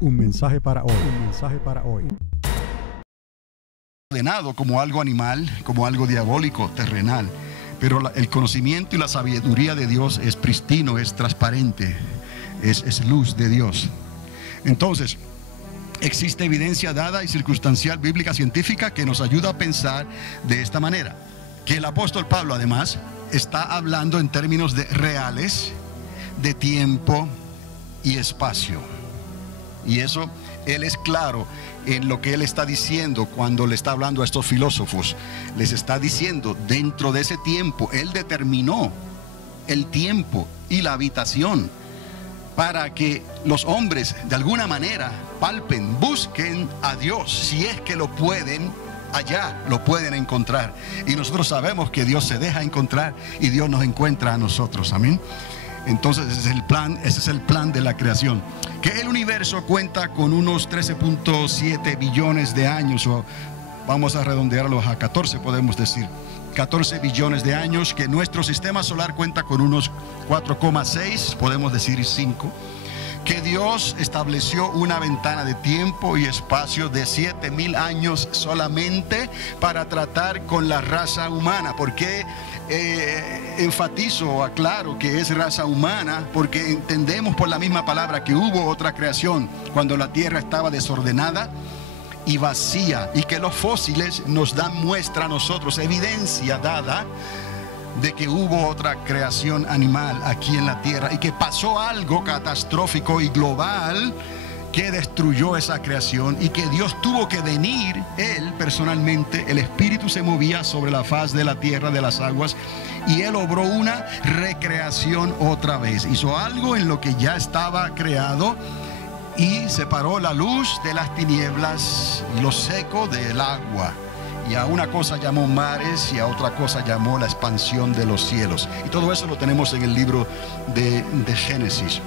Un mensaje para hoy. Un mensaje para hoy. Ordenado como algo animal, como algo diabólico, terrenal. Pero el conocimiento y la sabiduría de Dios es pristino, es transparente, es luz de Dios. Entonces, existe evidencia dada y circunstancial, bíblica, científica, que nos ayuda a pensar de esta manera. Que el apóstol Pablo, además, está hablando en términos reales, de tiempo y espacio. Y eso, él es claro en lo que él está diciendo cuando le está hablando a estos filósofos. Les está diciendo, dentro de ese tiempo, él determinó el tiempo y la habitación para que los hombres de alguna manera palpen, busquen a Dios. Si es que lo pueden, allá lo pueden encontrar. Y nosotros sabemos que Dios se deja encontrar y Dios nos encuentra a nosotros. Amén. Entonces ese es el plan de la creación. Que el universo cuenta con unos 13.7 billones de años, o vamos a redondearlos a 14, podemos decir 14 billones de años. Que nuestro sistema solar cuenta con unos 4,6, podemos decir 5. Que Dios estableció una ventana de tiempo y espacio de 7,000 años solamente para tratar con la raza humana. ¿Por qué enfatizo o aclaro que es raza humana? Porque entendemos por la misma palabra que hubo otra creación cuando la tierra estaba desordenada y vacía, y que los fósiles nos dan muestra a nosotros, evidencia dada de que hubo otra creación animal aquí en la tierra y que pasó algo catastrófico y global que destruyó esa creación, y que Dios tuvo que venir, él personalmente, el Espíritu se movía sobre la faz de la tierra, de las aguas, y él obró una recreación otra vez. Hizo algo en lo que ya estaba creado y separó la luz de las tinieblas, lo seco del agua. Y a una cosa llamó mares y a otra cosa llamó la expansión de los cielos. Y todo eso lo tenemos en el libro de Génesis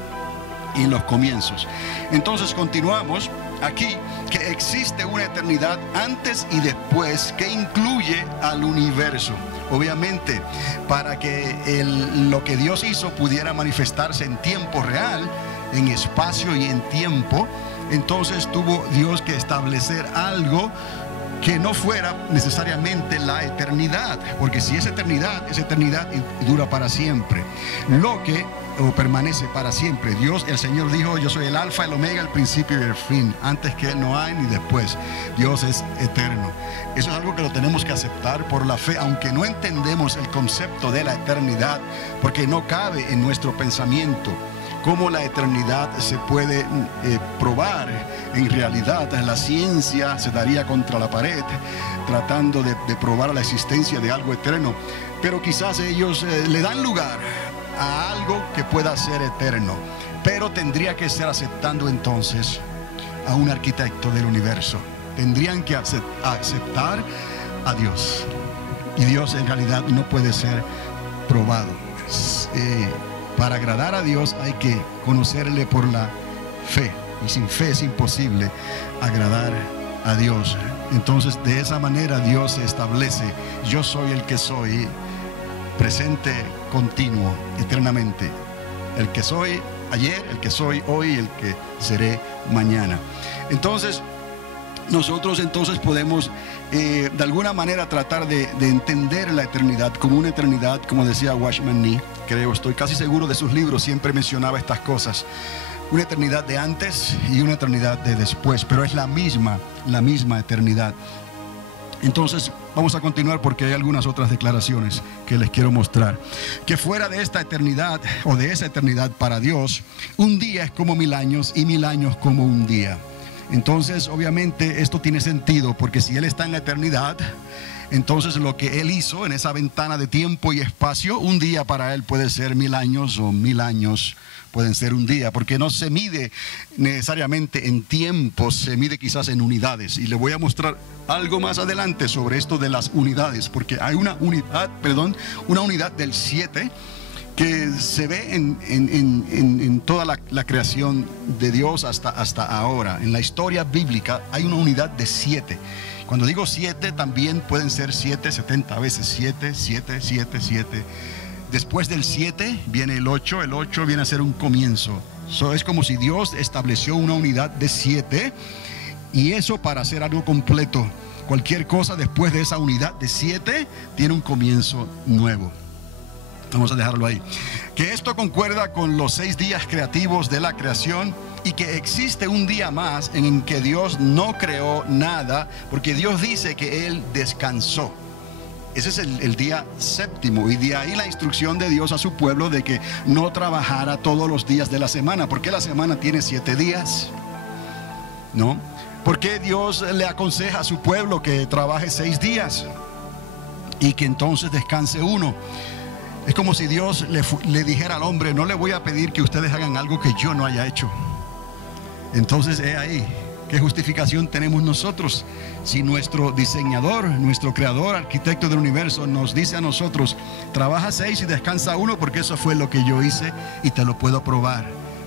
y en los comienzos. Entonces continuamos aquí, que existe una eternidad antes y después que incluye al universo. Obviamente, para que lo que Dios hizo pudiera manifestarse en tiempo real, en espacio y en tiempo, entonces tuvo Dios que establecer algo que no fuera necesariamente la eternidad, porque si es eternidad y dura para siempre. Lo que permanece para siempre. Dios, el Señor dijo, yo soy el alfa, el omega, el principio y el fin. Antes que Él no hay ni después. Dios es eterno. Eso es algo que lo tenemos que aceptar por la fe, aunque no entendemos el concepto de la eternidad, porque no cabe en nuestro pensamiento cómo la eternidad se puede probar. En realidad, la ciencia se daría contra la pared tratando de probar la existencia de algo eterno, pero quizás ellos le dan lugar a algo que pueda ser eterno, pero tendría que ser aceptando entonces a un arquitecto del universo. Tendrían que aceptar a Dios, y Dios en realidad no puede ser probado. Para agradar a Dios hay que conocerle por la fe, y sin fe es imposible agradar a Dios. Entonces de esa manera Dios se establece: yo soy el que soy, presente continuo, eternamente. El que soy ayer, el que soy hoy, el que seré mañana. Entonces nosotros podemos de alguna manera tratar de entender la eternidad como una eternidad, como decía Watchman Nee, estoy casi seguro de sus libros, siempre mencionaba estas cosas: una eternidad de antes y una eternidad de después, pero es la misma eternidad. Entonces vamos a continuar, porque hay algunas otras declaraciones que les quiero mostrar. Que fuera de esta eternidad, o de esa eternidad para Dios, un día es como 1000 años y 1000 años como un día. Entonces obviamente esto tiene sentido, porque si Él está en la eternidad, entonces lo que Él hizo en esa ventana de tiempo y espacio, un día para Él puede ser 1000 años, o 1000 años pueden ser un día, porque no se mide necesariamente en tiempos, se mide quizás en unidades. Y le voy a mostrar algo más adelante sobre esto de las unidades, porque hay una unidad del 7 que se ve en toda la creación de Dios hasta ahora. En la historia bíblica hay una unidad de 7. Cuando digo 7, también pueden ser 7, 70 veces 7, 7, 7, 7. Después del 7 viene el 8. El 8 viene a ser un comienzo. Es como si Dios estableció una unidad de 7, y eso para hacer algo completo. Cualquier cosa después de esa unidad de 7 tiene un comienzo nuevo. Vamos a dejarlo ahí. Que esto concuerda con los 6 días creativos de la creación, y que existe un día más en que Dios no creó nada, porque Dios dice que Él descansó. Ese es el día séptimo, y de ahí la instrucción de Dios a su pueblo de que no trabajara todos los días de la semana. ¿Por qué la semana tiene 7 días? ¿No? ¿Por qué Dios le aconseja a su pueblo que trabaje 6 días y que entonces descanse 1? Es como si Dios le dijera al hombre: no le voy a pedir que ustedes hagan algo que yo no haya hecho. Entonces, ahí, ¿qué justificación tenemos nosotros? Si nuestro diseñador, nuestro creador, arquitecto del universo nos dice a nosotros: trabaja 6 y descansa 1, porque eso fue lo que yo hice y te lo puedo probar.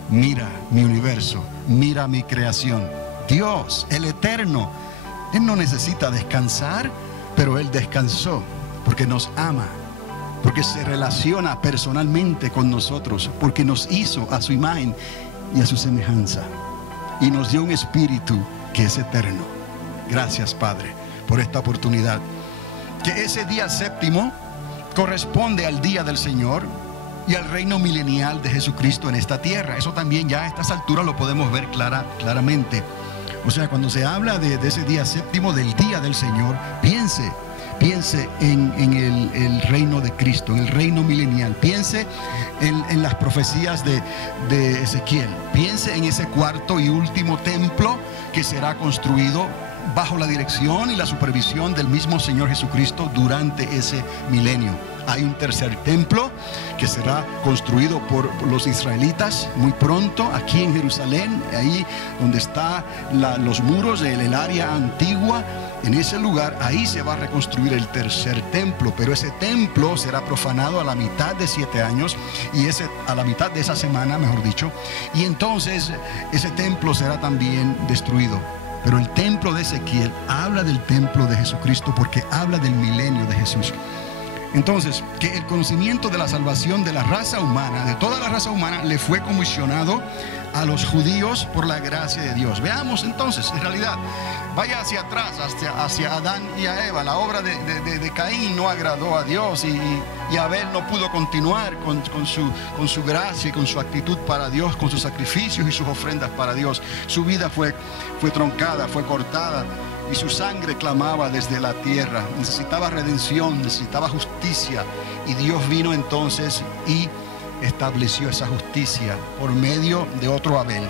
Mira mi universo, mira mi creación. Dios, el eterno, Él no necesita descansar, pero Él descansó porque nos ama, porque se relaciona personalmente con nosotros, porque nos hizo a su imagen y a su semejanza, y nos dio un espíritu que es eterno. Gracias, Padre, por esta oportunidad. Que ese día séptimo corresponde al día del Señor y al reino milenial de Jesucristo en esta tierra. Eso también ya a estas alturas lo podemos ver claramente. O sea, cuando se habla de ese día séptimo, del día del Señor, piense en el reino de Cristo, en el reino milenial. Piense en las profecías de Ezequiel. Piense en ese cuarto y último templo que será construido bajo la dirección y la supervisión del mismo Señor Jesucristo durante ese milenio. Hay un tercer templo que será construido por los israelitas muy pronto, aquí en Jerusalén, ahí donde están los muros del área antigua. En ese lugar, ahí se va a reconstruir el tercer templo, pero ese templo será profanado a la mitad de 7 años, y a la mitad de esa semana, mejor dicho, y entonces ese templo será también destruido. Pero el templo de Ezequiel habla del templo de Jesucristo, porque habla del milenio de Jesús. Entonces, que el conocimiento de la salvación de la raza humana, de toda la raza humana, le fue comisionado a los judíos por la gracia de Dios. Veamos entonces, en realidad, vaya hacia atrás, hacia Adán y a Eva. La obra de Caín no agradó a Dios, y Abel no pudo continuar con su gracia y con su actitud para Dios, con sus sacrificios y sus ofrendas para Dios. Su vida fue troncada, fue cortada, y su sangre clamaba desde la tierra. Necesitaba redención, necesitaba justicia, y Dios vino entonces y estableció esa justicia por medio de otro Abel,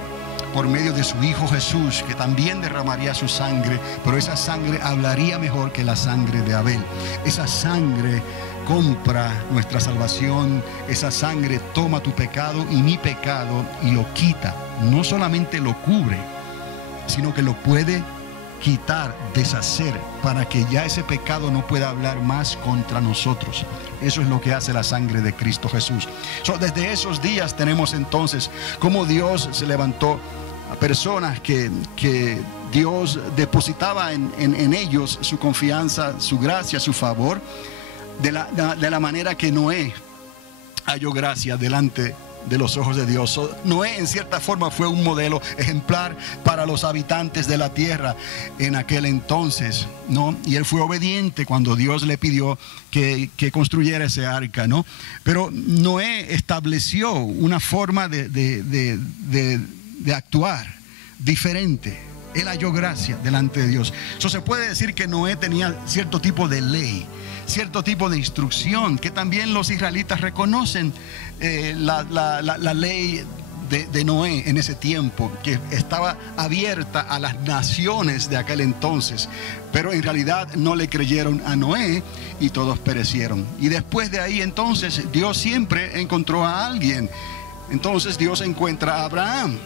por medio de su Hijo Jesús, que también derramaría su sangre, pero esa sangre hablaría mejor que la sangre de Abel. Esa sangre compra nuestra salvación. Esa sangre toma tu pecado y mi pecado y lo quita. No solamente lo cubre, sino que lo puede quitar, deshacer, para que ya ese pecado no pueda hablar más contra nosotros. Eso es lo que hace la sangre de Cristo Jesús. Desde esos días tenemos entonces cómo Dios se levantó a personas que Dios depositaba en ellos su confianza, su gracia, su favor, de la manera que Noé halló gracia delante de los ojos de Dios. Noé en cierta forma fue un modelo ejemplar para los habitantes de la tierra en aquel entonces, ¿no? Y él fue obediente cuando Dios le pidió que construyera ese arca, ¿no? Pero Noé estableció una forma de actuar diferente. Él halló gracia delante de Dios. Se puede decir que Noé tenía cierto tipo de ley, cierto tipo de instrucción, que también los israelitas reconocen la ley de Noé en ese tiempo, que estaba abierta a las naciones de aquel entonces, pero en realidad no le creyeron a Noé y todos perecieron. Y después de ahí entonces Dios siempre encontró a alguien. Entonces Dios encuentra a Abraham,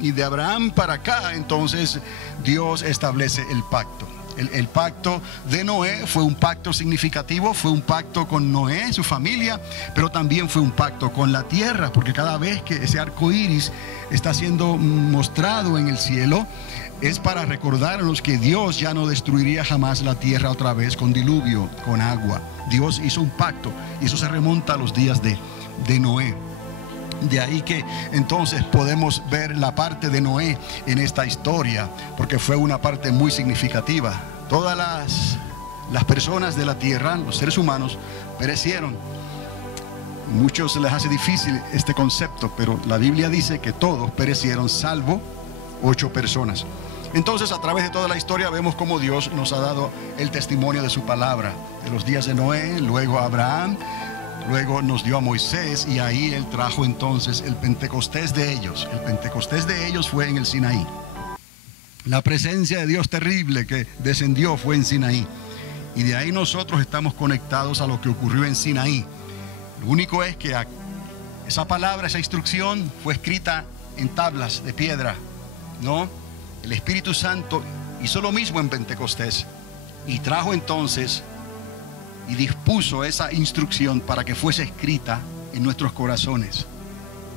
y de Abraham para acá entonces Dios establece el pacto. El pacto de Noé fue un pacto significativo, fue un pacto con Noé, su familia, pero también fue un pacto con la tierra, porque cada vez que ese arco iris está siendo mostrado en el cielo, es para recordarnos que Dios ya no destruiría jamás la tierra otra vez con diluvio, con agua. Dios hizo un pacto, y eso se remonta a los días de Noé. De ahí que entonces podemos ver la parte de Noé en esta historia, porque fue una parte muy significativa. Todas las personas de la tierra, los seres humanos, perecieron. Muchos les hace difícil este concepto, pero la Biblia dice que todos perecieron salvo 8 personas. Entonces, a través de toda la historia vemos cómo Dios nos ha dado el testimonio de su palabra, de los días de Noé, luego a Abraham, luego nos dio a Moisés, y ahí Él trajo entonces el Pentecostés de ellos. El Pentecostés de ellos fue en el Sinaí. La presencia de Dios terrible que descendió fue en Sinaí. Y de ahí nosotros estamos conectados a lo que ocurrió en Sinaí. Lo único es que esa palabra, esa instrucción fue escrita en tablas de piedra, ¿no? El Espíritu Santo hizo lo mismo en Pentecostés y trajo entonces y dispuso esa instrucción para que fuese escrita en nuestros corazones,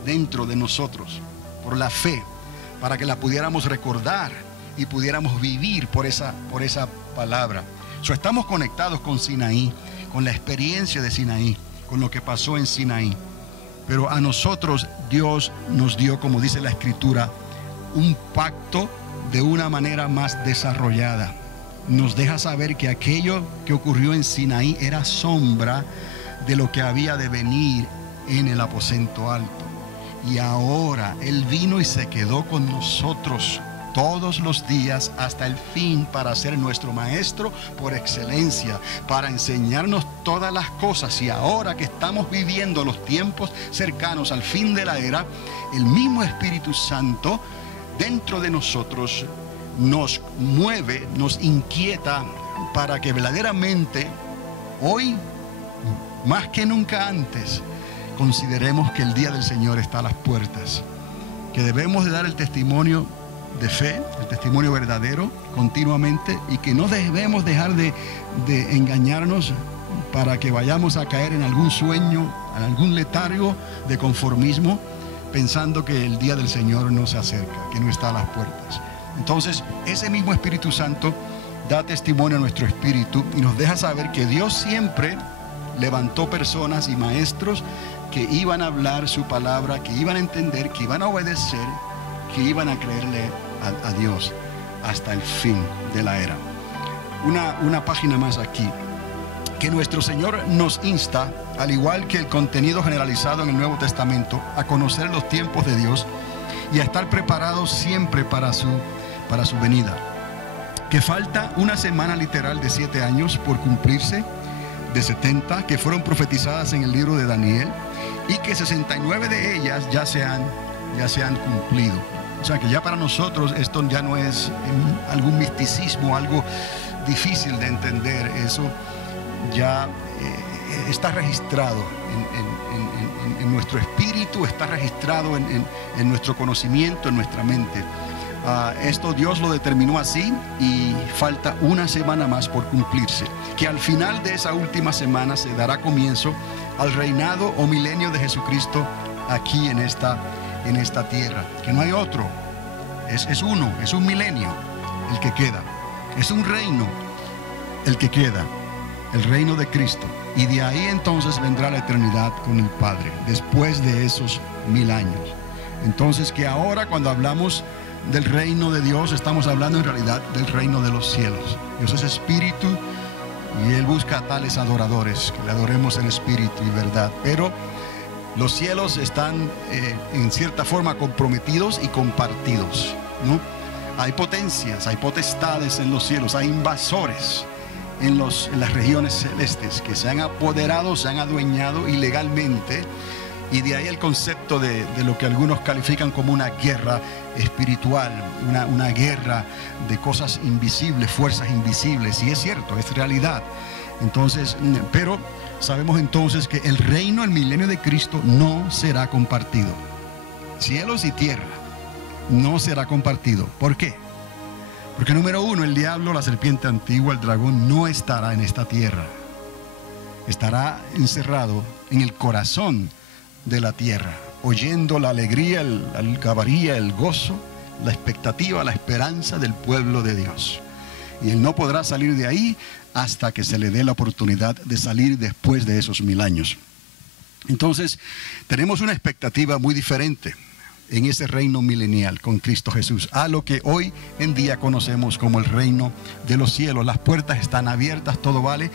dentro de nosotros, por la fe, para que la pudiéramos recordar y pudiéramos vivir por esa palabra. Estamos conectados con Sinaí, con la experiencia de Sinaí, con lo que pasó en Sinaí. Pero a nosotros Dios nos dio, como dice la Escritura, un pacto de una manera más desarrollada. Nos deja saber que aquello que ocurrió en Sinaí era sombra de lo que había de venir en el aposento alto. Y ahora Él vino y se quedó con nosotros todos los días hasta el fin, para ser nuestro maestro por excelencia, para enseñarnos todas las cosas. Y ahora que estamos viviendo los tiempos cercanos al fin de la era, el mismo Espíritu Santo dentro de nosotros nos mueve, nos inquieta para que verdaderamente hoy, más que nunca antes, consideremos que el día del Señor está a las puertas, que debemos de dar el testimonio de fe, el testimonio verdadero continuamente, y que no debemos dejar de engañarnos para que vayamos a caer en algún sueño, en algún letargo de conformismo, pensando que el día del Señor no se acerca, que no está a las puertas. Entonces, ese mismo Espíritu Santo da testimonio a nuestro espíritu y nos deja saber que Dios siempre levantó personas y maestros que iban a hablar su palabra, que iban a entender, que iban a obedecer, que iban a creerle a Dios hasta el fin de la era. Una página más aquí, que nuestro Señor nos insta, al igual que el contenido generalizado en el Nuevo Testamento, a conocer los tiempos de Dios y a estar preparados siempre para su venida. Que falta una semana literal de 7 años por cumplirse, de 70 que fueron profetizadas en el libro de Daniel, y que 69 de ellas ya se han cumplido. O sea que ya para nosotros esto ya no es algún misticismo, algo difícil de entender. Eso ya está registrado en nuestro espíritu, está registrado en nuestro conocimiento, en nuestra mente. Esto Dios lo determinó así, y falta una semana más por cumplirse, que al final de esa última semana se dará comienzo al reinado o milenio de Jesucristo aquí en esta tierra, que no hay otro, es uno, es un milenio el que queda, es un reino el que queda, el reino de Cristo, y de ahí entonces vendrá la eternidad con el Padre, después de esos 1000 años. Entonces, que ahora cuando hablamos del reino de Dios, estamos hablando en realidad del reino de los cielos. Dios es espíritu y Él busca a tales adoradores, que le adoremos en espíritu y verdad. Pero los cielos están en cierta forma comprometidos y compartidos, ¿no? Hay potencias, hay potestades en los cielos, hay invasores en las regiones celestes que se han apoderado, se han adueñado ilegalmente. Y de ahí el concepto de lo que algunos califican como una guerra espiritual, una guerra de cosas invisibles, fuerzas invisibles. Y es cierto, es realidad. Entonces, pero sabemos entonces que el reino, el milenio de Cristo no será compartido. Cielos y tierra no será compartido. ¿Por qué? Porque número uno, el diablo, la serpiente antigua, el dragón, no estará en esta tierra. Estará encerrado en el corazón de la tierra, oyendo la alegría, la algarabía, el gozo, la expectativa, la esperanza del pueblo de Dios. Y él no podrá salir de ahí hasta que se le dé la oportunidad de salir después de esos 1000 años. Entonces, tenemos una expectativa muy diferente en ese reino milenial con Cristo Jesús, a lo que hoy en día conocemos como el reino de los cielos. Las puertas están abiertas, todo vale,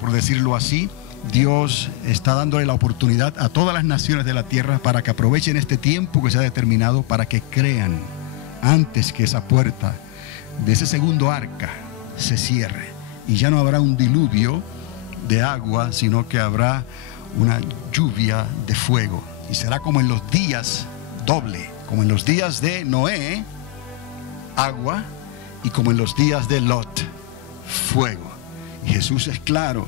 por decirlo así. Dios está dándole la oportunidad a todas las naciones de la tierra para que aprovechen este tiempo que se ha determinado, para que crean antes que esa puerta de ese segundo arca se cierre. Y ya no habrá un diluvio de agua, sino que habrá una lluvia de fuego. Y será como en los días doble, como en los días de Noé, agua, y como en los días de Lot, fuego. Y Jesús es claro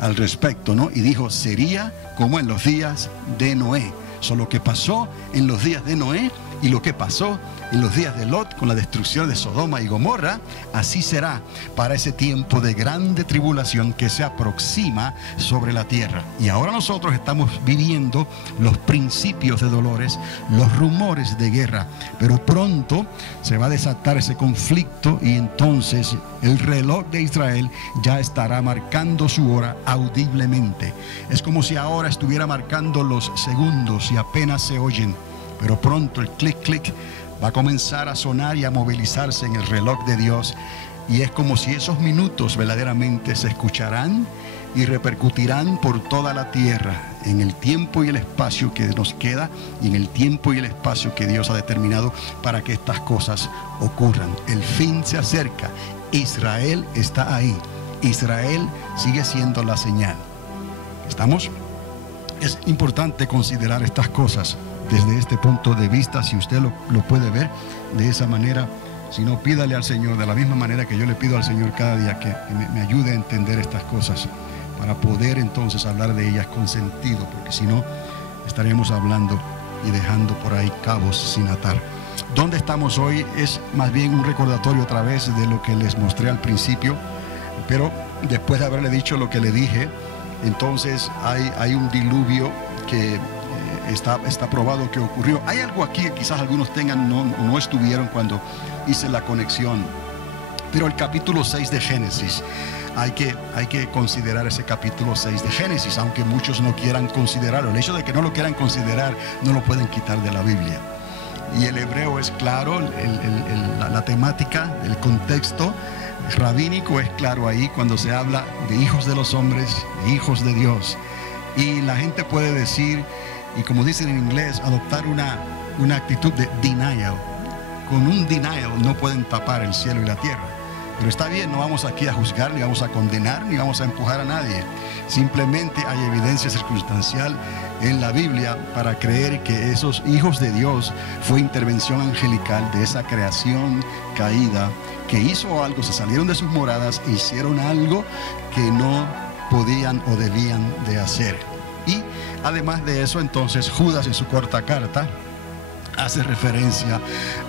al respecto, ¿no? Y dijo, sería como en los días de Noé. Lo que pasó en los días de Noé y lo que pasó en los días de Lot con la destrucción de Sodoma y Gomorra, así será para ese tiempo de grande tribulación que se aproxima sobre la tierra. Y ahora nosotros estamos viviendo los principios de dolores, los rumores de guerra, pero pronto se va a desatar ese conflicto y entonces el reloj de Israel ya estará marcando su hora audiblemente. Es como si ahora estuviera marcando los segundos y apenas se oyen, pero pronto el clic clic va a comenzar a sonar y a movilizarse en el reloj de Dios, y es como si esos minutos verdaderamente se escucharán y repercutirán por toda la tierra, en el tiempo y el espacio que nos queda, y en el tiempo y el espacio que Dios ha determinado para que estas cosas ocurran. El fin se acerca, Israel está ahí, Israel sigue siendo la señal. ¿Estamos? Es importante considerar estas cosas desde este punto de vista. Si usted lo puede ver de esa manera, si no, pídale al Señor de la misma manera que yo le pido al Señor cada día que me ayude a entender estas cosas, para poder entonces hablar de ellas con sentido, porque si no estaremos hablando y dejando por ahí cabos sin atar. ¿Dónde estamos hoy? Es más bien un recordatorio otra vez de lo que les mostré al principio, pero después de haberle dicho lo que le dije, entonces hay un diluvio que está probado que ocurrió. Hay algo aquí que quizás algunos tengan, no estuvieron cuando hice la conexión, pero el capítulo 6 de Génesis, hay que considerar ese capítulo 6 de Génesis, aunque muchos no quieran considerarlo. El hecho de que no lo quieran considerar no lo pueden quitar de la Biblia. Y el hebreo es claro, la temática, el contexto rabínico es claro ahí cuando se habla de hijos de los hombres, de hijos de Dios. Y la gente puede decir, y como dicen en inglés, adoptar una actitud de denial. Con un denial no pueden tapar el cielo y la tierra. Pero está bien, no vamos aquí a juzgar, ni vamos a condenar, ni vamos a empujar a nadie. Simplemente hay evidencia circunstancial en la Biblia para creer que esos hijos de Dios fue intervención angelical de esa creación caída, que hizo algo, se salieron de sus moradas e hicieron algo que no podían o debían de hacer. Y además de eso, entonces Judas en su corta carta hace referencia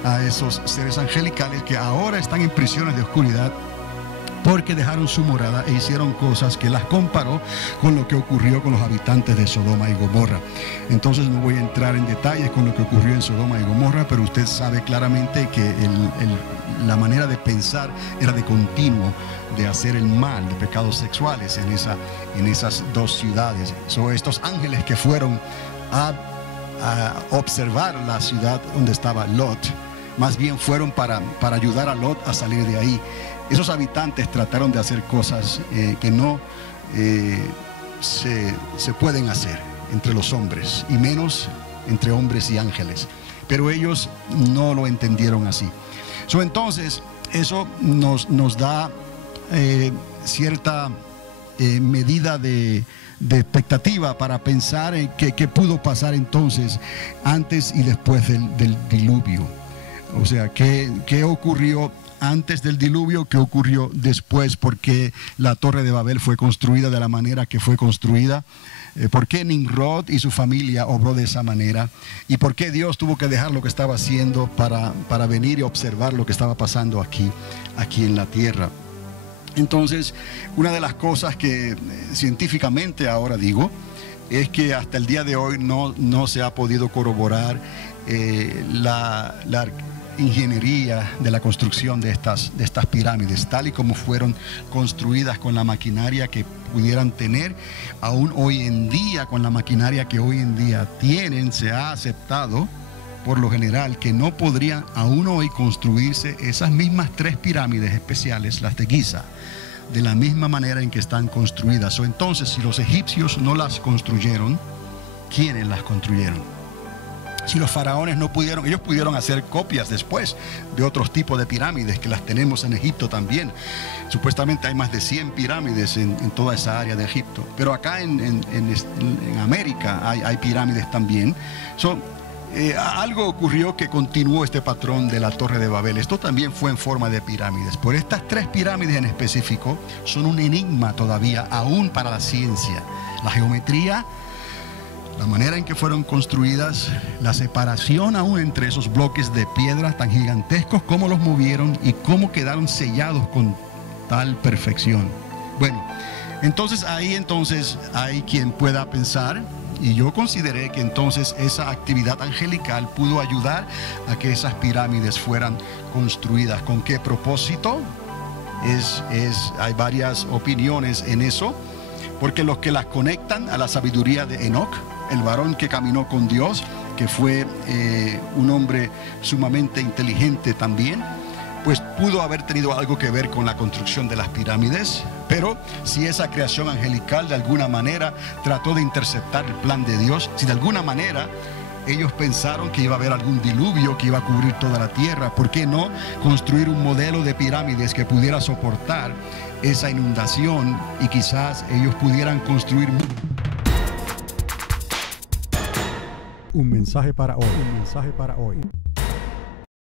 a esos seres angelicales que ahora están en prisiones de oscuridad porque dejaron su morada e hicieron cosas que las comparó con lo que ocurrió con los habitantes de Sodoma y Gomorra. Entonces no voy a entrar en detalles con lo que ocurrió en Sodoma y Gomorra, pero usted sabe claramente que la manera de pensar era de continuo, de hacer el mal, de pecados sexuales en esas dos ciudades. Son estos ángeles que fueron a observar la ciudad donde estaba Lot, más bien fueron para ayudar a Lot a salir de ahí. Esos habitantes trataron de hacer cosas que no se pueden hacer entre los hombres, y menos entre hombres y ángeles, pero ellos no lo entendieron así. Entonces eso nos da cierta medida de expectativa para pensar en qué pudo pasar entonces antes y después del diluvio. O sea, qué ocurrió antes del diluvio, qué ocurrió después, porque la Torre de Babel fue construida de la manera que fue construida, por qué Nimrod y su familia obró de esa manera, y por qué Dios tuvo que dejar lo que estaba haciendo para venir y observar lo que estaba pasando aquí en la tierra. Entonces, una de las cosas que científicamente ahora digo es que hasta el día de hoy no se ha podido corroborar ingeniería de la construcción de estas pirámides, tal y como fueron construidas con la maquinaria que pudieran tener, aún hoy en día, con la maquinaria que hoy en día tienen, se ha aceptado por lo general que no podrían aún hoy construirse esas mismas 3 pirámides especiales, las de Giza, de la misma manera en que están construidas. O entonces, si los egipcios no las construyeron, ¿quiénes las construyeron? Si los faraones no pudieron, ellos pudieron hacer copias después de otros tipos de pirámides que las tenemos en Egipto también. Supuestamente hay más de 100 pirámides en toda esa área de Egipto. Pero acá en América hay pirámides también. Algo ocurrió que continuó este patrón de la Torre de Babel. Esto también fue en forma de pirámides. Por estas 3 pirámides en específico son un enigma todavía, aún para la ciencia. La geometría, la manera en que fueron construidas, la separación aún entre esos bloques de piedra tan gigantescos, cómo los movieron y cómo quedaron sellados con tal perfección. Bueno, entonces hay quien pueda pensar, y yo consideré que entonces esa actividad angelical pudo ayudar a que esas pirámides fueran construidas. ¿Con qué propósito? Hay varias opiniones en eso, porque los que las conectan a la sabiduría de Enoc, el varón que caminó con Dios, que fue un hombre sumamente inteligente también, pues pudo haber tenido algo que ver con la construcción de las pirámides. Pero si esa creación angelical de alguna manera trató de interceptar el plan de Dios, si de alguna manera ellos pensaron que iba a haber algún diluvio que iba a cubrir toda la tierra, ¿por qué no construir un modelo de pirámides que pudiera soportar esa inundación y quizás ellos pudieran construir? Un mensaje para hoy.